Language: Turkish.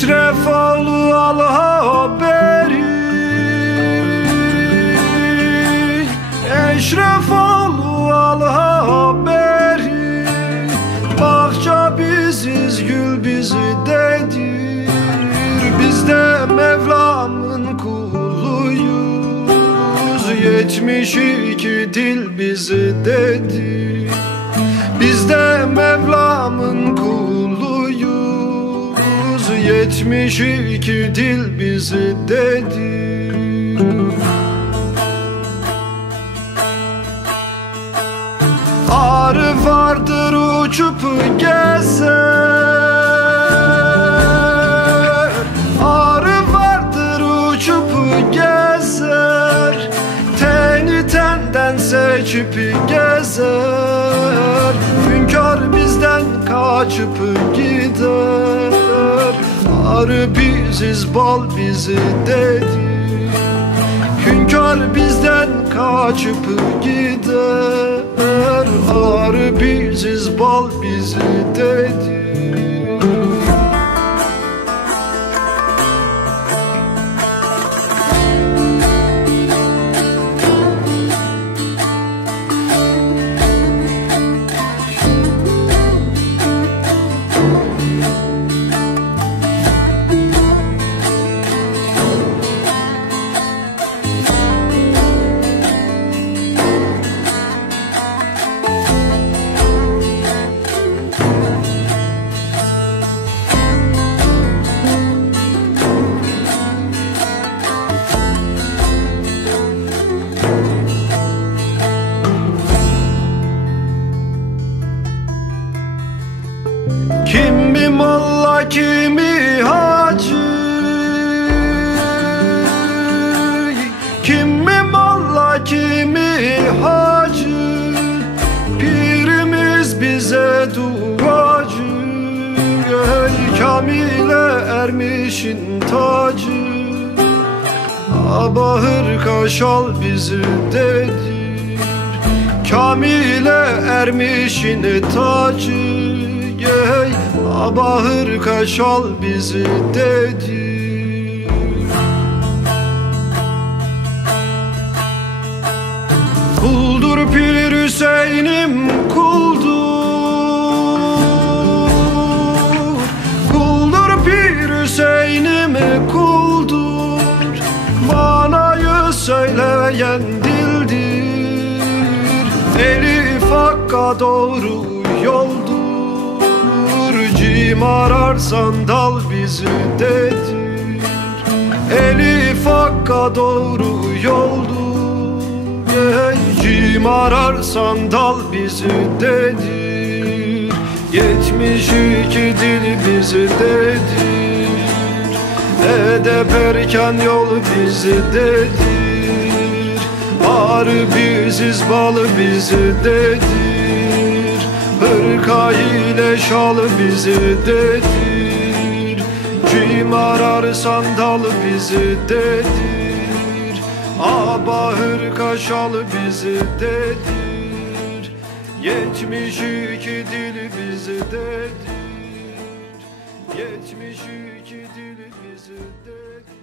Eşrefoğlu al haberi, Eşrefoğlu al haberi. Bahçe biziz, gül bizdedir. Biz de Mevlam'ın kuluyuz. 72 dil bizdedir. Biz de Mevlam'ın kuluyuz. 72 dil bizdedir. Arı vardır uçup gezer, arı vardır uçup gezer. Teni tenden seçip gezer. Hünkâr bizden kaçıp gider. Arı biziz, bal bizdedir. Hünkâr bizden kaçıp gider. Arı biziz, bal bizdedir. Kimi molla, kimi hacı, kimi molla, kimi hacı. Pirimiz bize duacı, ey kamile ermişin tacı. Abahır kaşal bizdedir, kamile ermişin tacı. Ey abahır kaşal bizdedir. Kuldur Pir Hüseyin'im kuldur, kuldur Pir Hüseyin'im kuldur. Manayı söyleyen dildir, Elif Hakk'a doğru yoldur. Cim ararsan dal bizdedir, Elif Hakk'a doğru yoldur. Ey cim ararsan dal bizdedir. 72 dil bizdedir. Edep erken yol bizdedir. Arı biziz, bal bizdedir. Hırka ile şal bizdedir. Kim ararsan dal bizdedir. Abahır kaşal bizdedir. 72 dil bizdedir. 72 dil bizdedir.